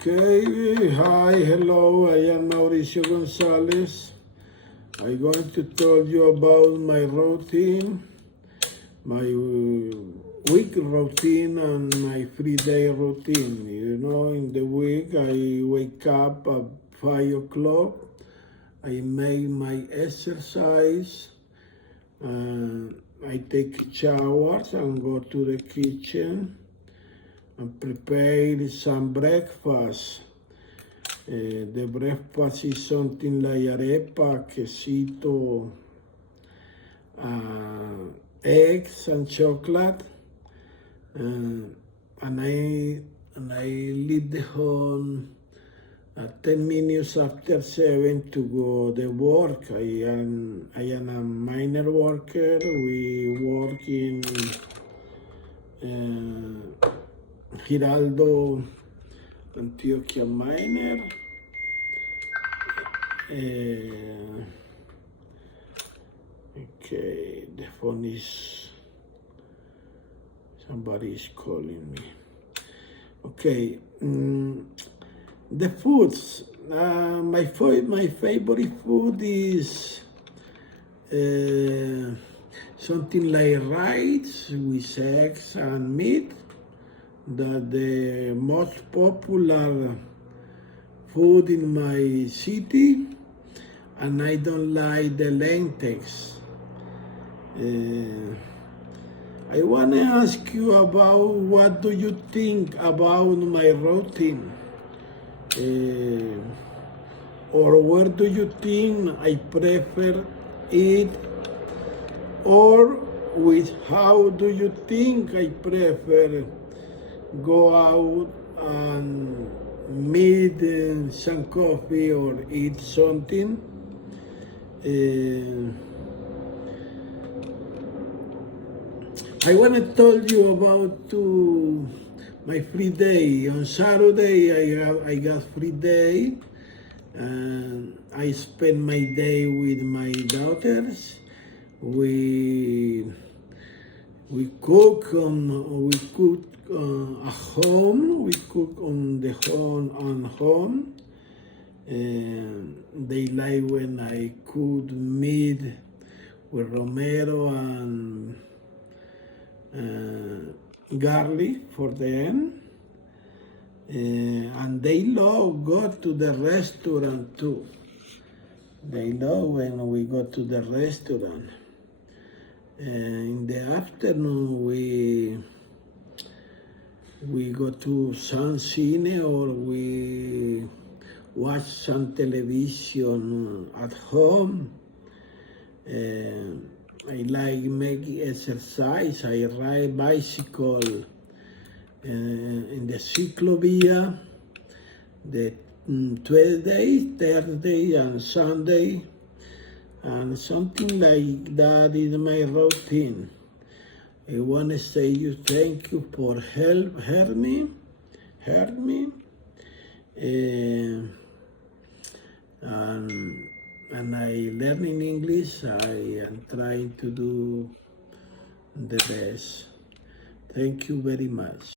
Okay, hi, hello, I am Mauricio Gonzalez. I'm going to tell you about my routine, my week routine and my free day routine. You know, in the week I wake up at 5 o'clock, I make my exercise, I take showers and go to the kitchen and prepare some breakfast. The breakfast is something like arepa, quesito, eggs and chocolate. And I leave the home at 10 minutes after 7 to go to work. I am a miner worker. We work in Giraldo, Antioquia Miner. Okay, the phone is, somebody is calling me. Okay, the foods. My favorite food is something like rice with eggs and meat. That the most popular food in my city, and I don't like the lentils. I want to ask you about what do you think about my routine? Or where do you think I prefer eat? Or with how do you think I prefer go out and meet some coffee or eat something? I want to tell you about my free day. On Saturday, I got free day, and I spend my day with my daughters. We cook at home. We cook on the home. They like when I cook meat with Romero and garlic for them. And they love go to the restaurant too. They love when we go to the restaurant. In the afternoon, we go to some cine or we watch some television at home. I like making exercise. I ride bicycle in the ciclovia the Tuesday, Thursday, and Sunday, and something like that is my routine. I want to say you thank you for help me, and I learning English. I am trying to do the best. Thank you very much.